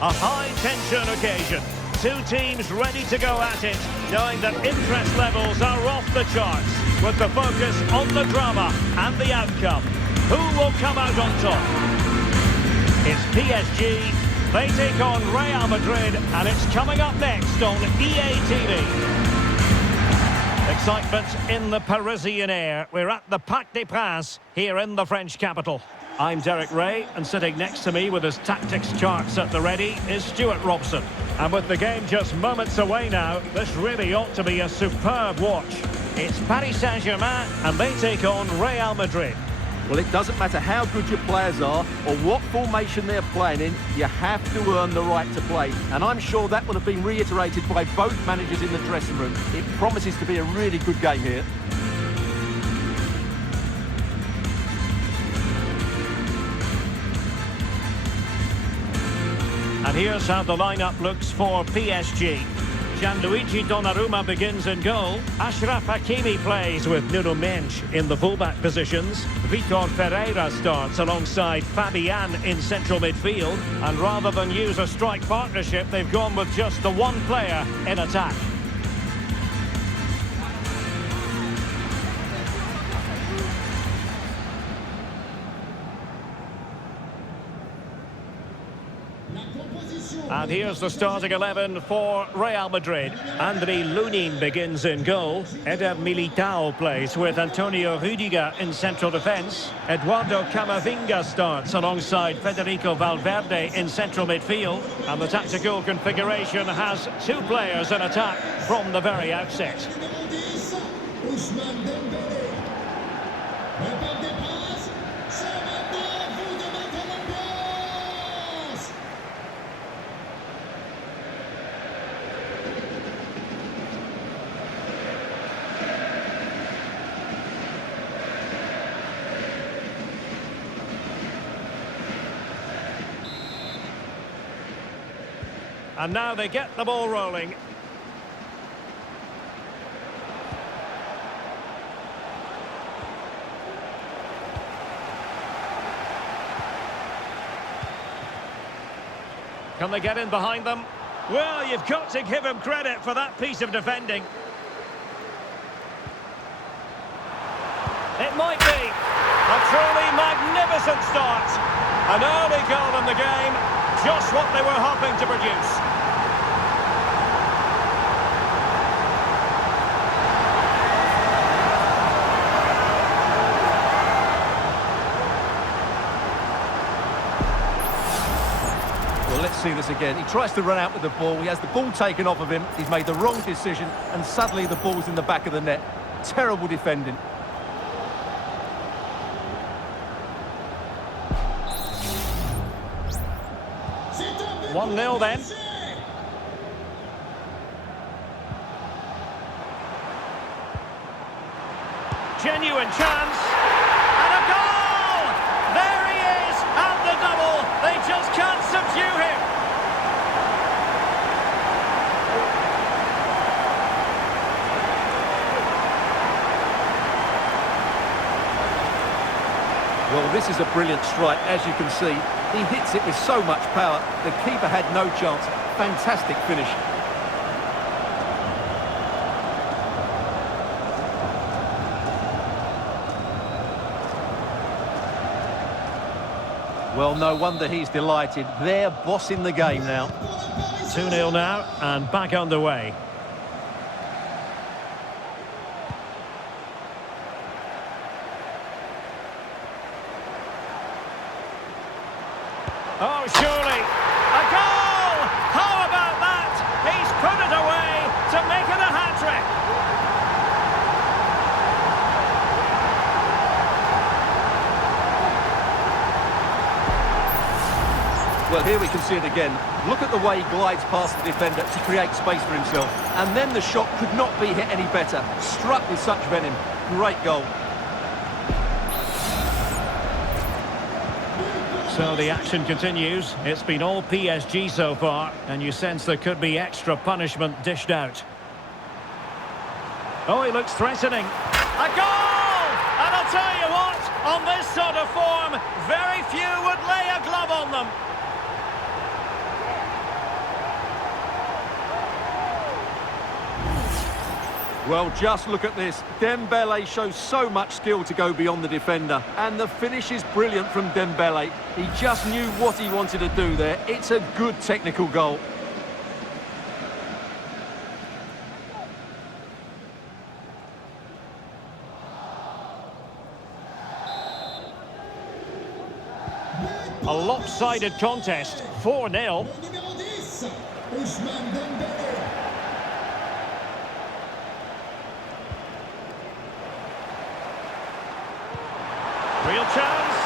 A high-tension occasion. Two teams ready to go at it, knowing that interest levels are off the charts, with the focus on the drama and the outcome. Who will come out on top? It's PSG. They take on Real Madrid, and it's coming up next on EA TV. Excitement in the Parisian air. We're at the Parc des Princes here in the French capital. I'm Derek Ray, and sitting next to me with his tactics charts at the ready is Stuart Robson. And with the game just moments away now, this really ought to be a superb watch. It's Paris Saint-Germain, and they take on Real Madrid. Well, it doesn't matter how good your players are or what formation they're playing in, you have to earn the right to play. And I'm sure that will have been reiterated by both managers in the dressing room. It promises to be a really good game here. And here's how the lineup looks for PSG. Gianluigi Donnarumma begins in goal. Achraf Hakimi plays with Nuno Mendes in the fullback positions. Vitor Ferreira starts alongside Fabian in central midfield. And rather than use a strike partnership, they've gone with just the one player in attack. And here's the starting 11 for Real Madrid. Andriy Lunin begins in goal. Eder Militao plays with Antonio Rudiger in central defence. Eduardo Camavinga starts alongside Federico Valverde in central midfield. And the tactical configuration has two players in attack from the very outset. And now they get the ball rolling. Can they get in behind them? Well, you've got to give him credit for that piece of defending. It might be a truly magnificent start. An early goal in the game, just what they were hoping to produce. Well, let's see this again. He tries to run out with the ball. He has the ball taken off of him. He's made the wrong decision, and suddenly the ball's in the back of the net. Terrible defending. One 1-0 then. Genuine chance. And a goal! There he is, and the double. They just can't subdue him. Well, this is a brilliant strike, as you can see. He hits it with so much power. The keeper had no chance. Fantastic finish. Well, no wonder he's delighted. They're bossing the game now. 2-0 now, and back underway. Oh, surely. A goal! How about that? He's put it away to make it a hat-trick. Well, here we can see it again. Look at the way he glides past the defender to create space for himself. And then the shot could not be hit any better. Struck with such venom. Great goal. So the action continues. It's been all PSG so far, and you sense there could be extra punishment dished out. Oh, he looks threatening. A goal! And I'll tell you what, on this sort of form, very few would lay a glove on them. Well, just look at this. Dembele shows so much skill to go beyond the defender. And the finish is brilliant from Dembele. He just knew what he wanted to do there. It's a good technical goal. A lopsided contest, 4-0. Real chance,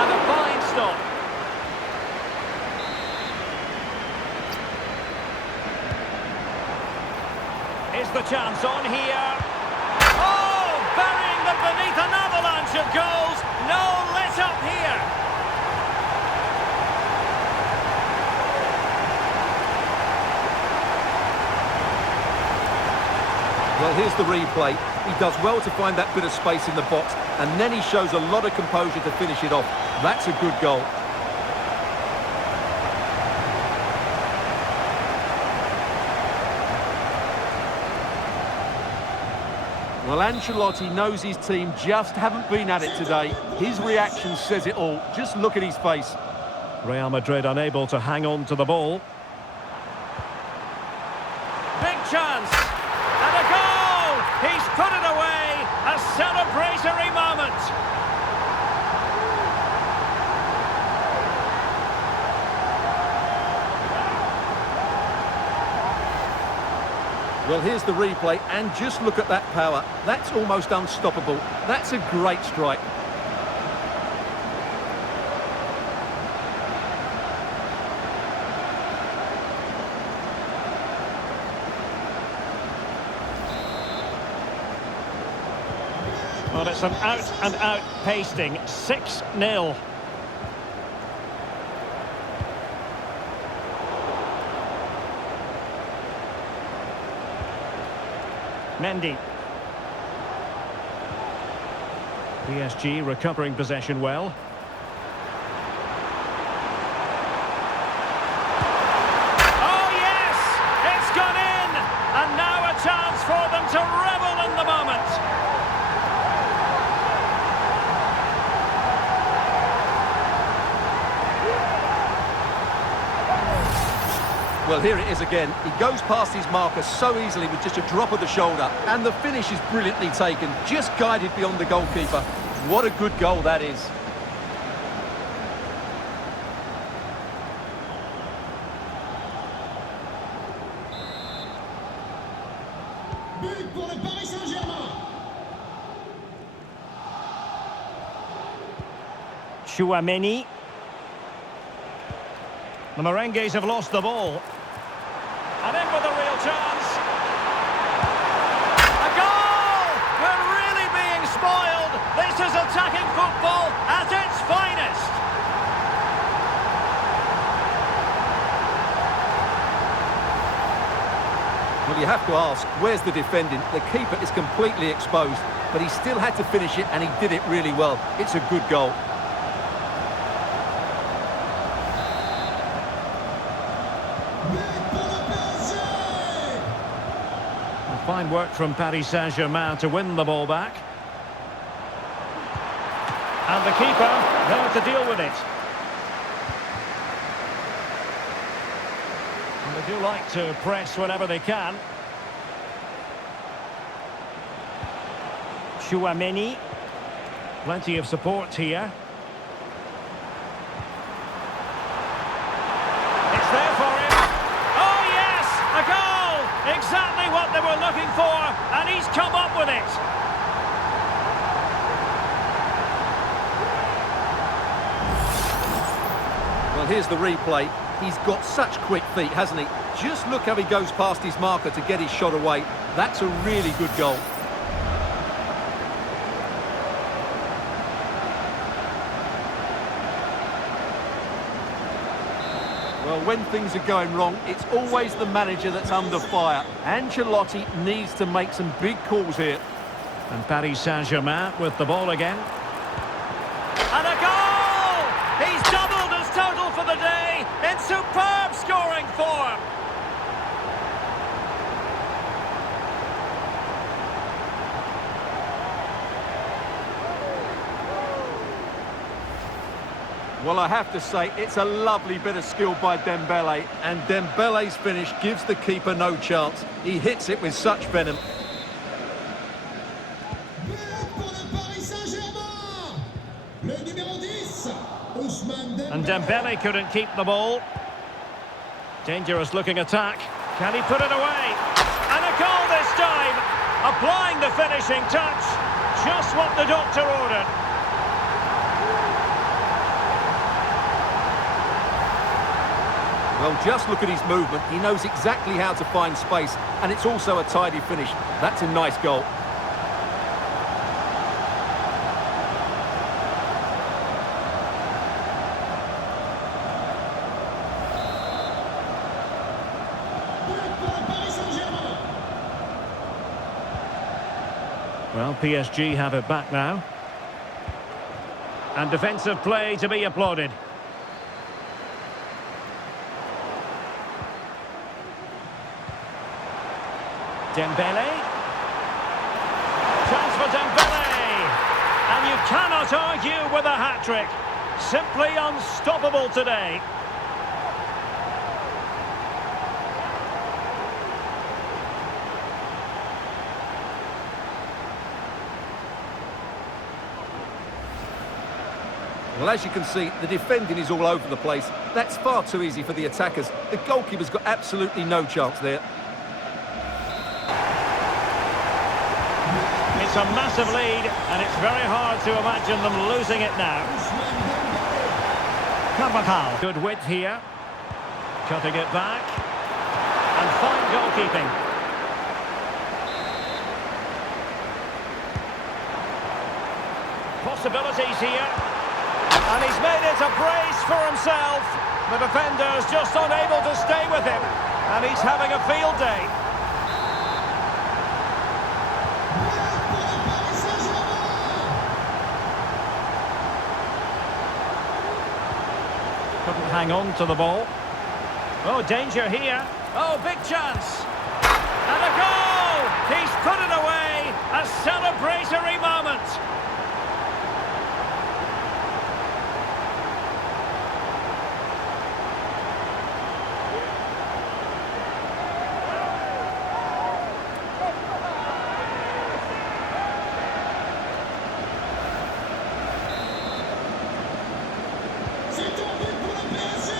and a fine stop. Is the chance on here? Oh, burying them beneath an avalanche of goals. No let up here. Well, here's the replay. He does well to find that bit of space in the box, and then he shows a lot of composure to finish it off. That's a good goal. Well, Ancelotti knows his team just haven't been at it today. His reaction says it all. Just look at his face. Real Madrid unable to hang on to the ball. Big chance. And a goal! He's put it away! A celebratory moment! Well, here's the replay, and just look at that power. That's almost unstoppable. That's a great strike. Well, it's an out-and-out pasting, 6-0. Mendy. PSG recovering possession well. Oh, yes! It's gone in! And now a chance for them to revel in the moment. Well, here it is again. He goes past his marker so easily with just a drop of the shoulder. And the finish is brilliantly taken, just guided beyond the goalkeeper. What a good goal that is. But pour le Paris Saint-Germain. Chouameni. The Merengues have lost the ball. And in with a real chance. A goal! We're really being spoiled. This is attacking football at its finest. Well, you have to ask, where's the defending? The keeper is completely exposed, but he still had to finish it, and he did it really well. It's a good goal. Fine work from Paris Saint-Germain to win the ball back. And the keeper there to deal with it. And they do like to press whenever they can. Chouameni. Plenty of support here. It's there for him. Oh yes! A goal! Exactly what they were looking for, and he's come up with it. Well, here's the replay. He's got such quick feet, hasn't he? Just look how he goes past his marker to get his shot away. That's a really good goal. Well, when things are going wrong, it's always the manager that's under fire. Ancelotti needs to make some big calls here. And Paris Saint-Germain with the ball again. And a goal! He's doubled his total for the day in superb scoring form. Well, I have to say, it's a lovely bit of skill by Dembele, and Dembele's finish gives the keeper no chance. He hits it with such venom. But pour le Paris Saint-Germain, le numéro 10, Ousmane And Dembélé. Dembele couldn't keep the ball. Dangerous looking attack. Can he put it away? And a goal this time! Applying the finishing touch. Just what the doctor ordered. Well, just look at his movement. He knows exactly how to find space, and it's also a tidy finish. That's a nice goal. But pour le Paris Saint-Germain. Well, PSG have it back now. And defensive play to be applauded. Dembele. Chance for Dembele. And you cannot argue with a hat-trick. Simply unstoppable today. Well, as you can see, the defending is all over the place. That's far too easy for the attackers. The goalkeeper's got absolutely no chance there. It's a massive lead, and it's very hard to imagine them losing it now. Carvajal. Good width here. Cutting it back. And fine goalkeeping. Possibilities here. And he's made it a brace for himself. The defender's just unable to stay with him. And he's having a field day. But pour le Paris Saint-Germain. Couldn't hang on to the ball. Oh, danger here. Oh, big chance. And a goal! He's put it away. A celebratory moment. C'est un but pour le PSG.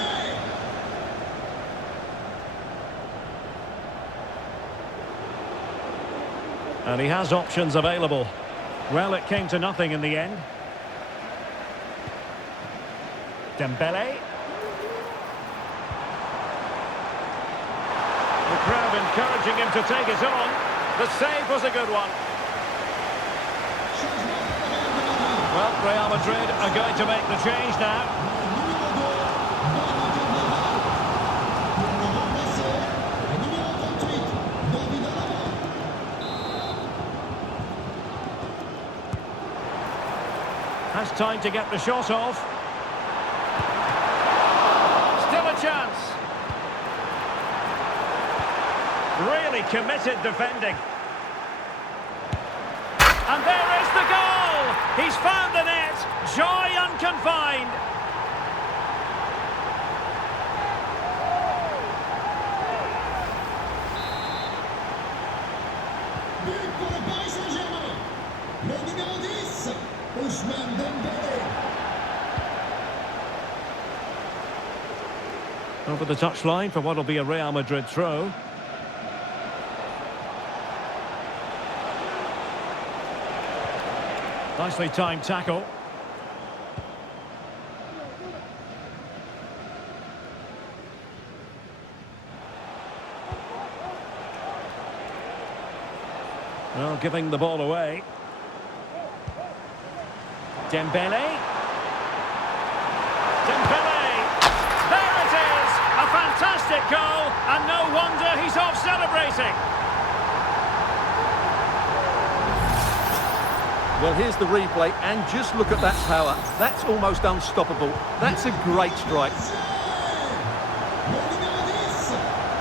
And he has options available. Well, it came to nothing in the end. Dembele. The crowd encouraging him to take it on. The save was a good one. Well, Real Madrid are going to make the change now. Has time to get the shot off. Still a chance. Really committed defending. And there is the goal! He's found the net. Joy unconfined. But pour le Paris Saint-Germain, le numéro 10, Ousmane Dembélé. Over the touchline for what will be a Real Madrid throw. Nicely timed tackle. Well, giving the ball away. Dembele. Dembele! There it is! A fantastic goal, and no wonder he's off celebrating. Well, here's the replay, and just look at that power. That's almost unstoppable. That's a great strike. Le numéro 10,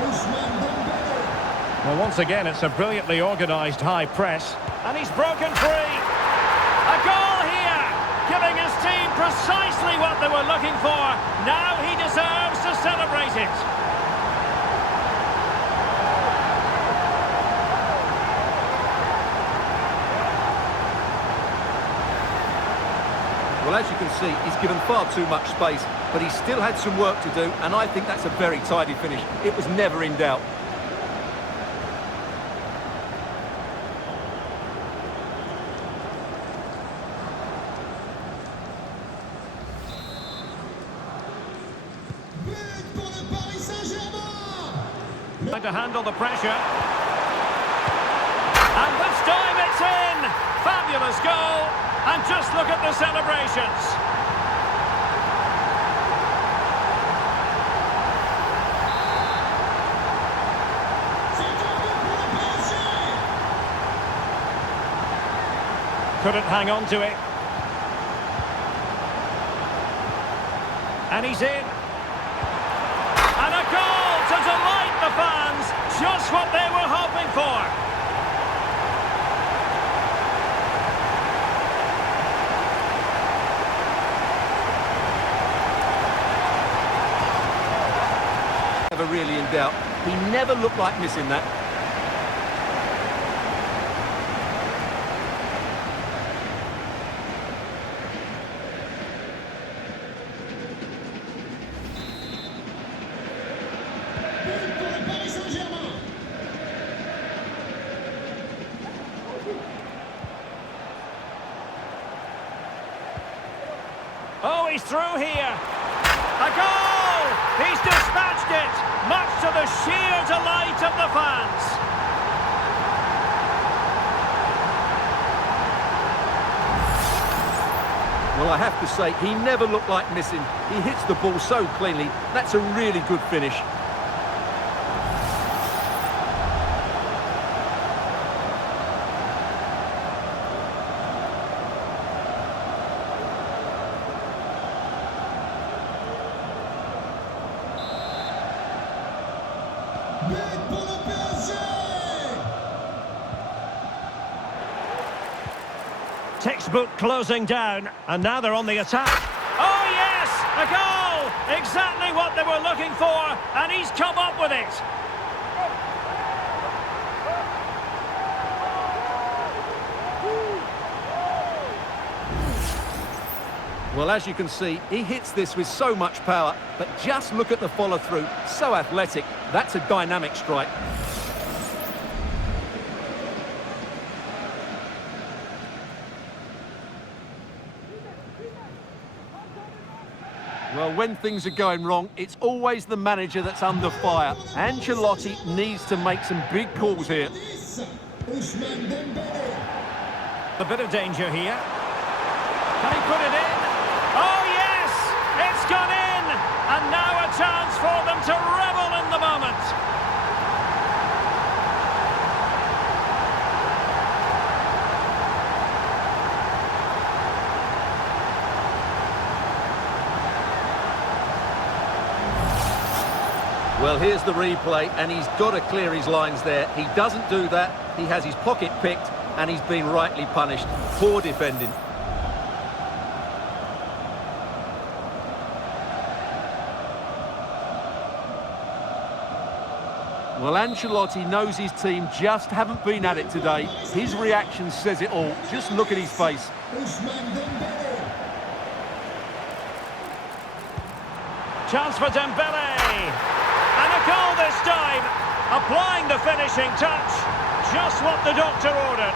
Ousmane Dembélé. Well, once again, it's a brilliantly organised high press. And he's broken free. A goal here, giving his team been precisely what they were looking for. Now he deserves to celebrate it. Well, as you can see, he's given far too much space, but he still had some work to do, and I think that's a very tidy finish. It was never in doubt. But pour le Paris Saint-Germain. Trying to handle the pressure. And this time it's in! Fabulous goal! And just look at the celebrations. C'est un but pour le PSG. Couldn't hang on to it. And he's in. And a goal to delight the fans. Just what they were hoping for. Never really in doubt. He never looked like missing that. But pour le Paris Saint-Germain. Oh, he's through here. A goal! He's dispatched it, much to the sheer delight of the fans. Well, I have to say, he never looked like missing. He hits the ball so cleanly. That's a really good finish. But pour le PSG. Textbook closing down, and now they're on the attack. Oh yes, a goal! Exactly what they were looking for, and he's come up with it. Well, as you can see, he hits this with so much power, but just look at the follow-through. So athletic. That's a dynamic strike. Well, when things are going wrong, it's always the manager that's under fire. Ancelotti needs to make some big calls here. 10, Ousmane Dembélé. A bit of danger here. Can he put it in? Oh yes! It's gone in! And now a chance for them to revel in the moment. Well, here's the replay, and he's got to clear his lines there. He doesn't do that. He has his pocket picked, and he's been rightly punished. Poor defending. Well, Ancelotti knows his team just haven't been at it today. His reaction says it all. Just look at his face. Ousmane Dembélé. Chance for Dembele. And a goal this time. Applying the finishing touch. Just what the doctor ordered.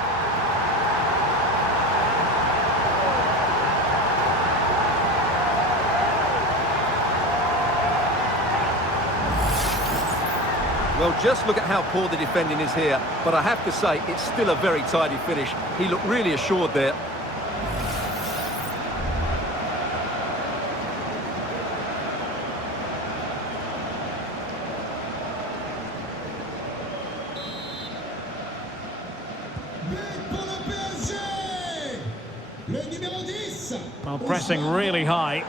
Well, just look at how poor the defending is here. But I have to say, it's still a very tidy finish. He looked really assured there. But pour le PSG. Le numéro 10. Well, pressing really high.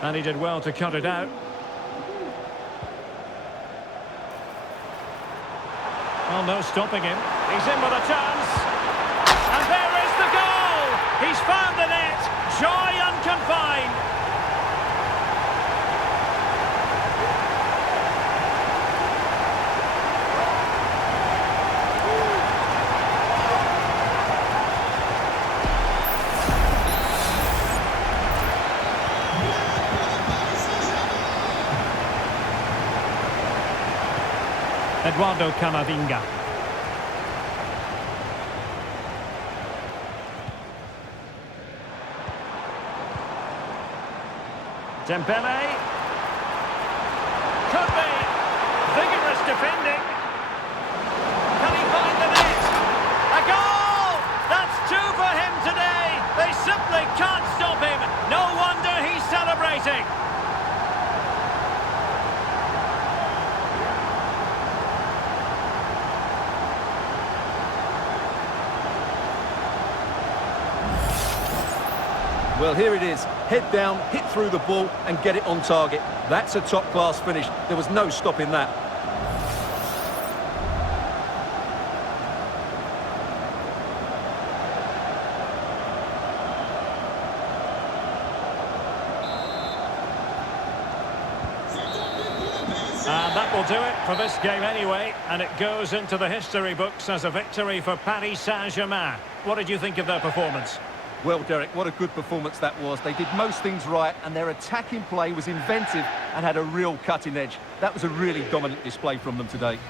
And he did well to cut it out. Well, no stopping him. He's in with a chance. Eduardo Camavinga. Dembele. Could be. Vigorous defending. Can he find the net? A goal! That's two for him today. They simply can't stop him. No wonder he's celebrating. Well, here it is. Head down, hit through the ball and get it on target. That's a top-class finish. There was no stopping that. And that will do it for this game anyway, and it goes into the history books as a victory for Paris Saint-Germain. What did you think of their performance? Well, Derek, what a good performance that was. They did most things right, and their attacking play was inventive and had a real cutting edge. That was a really dominant display from them today.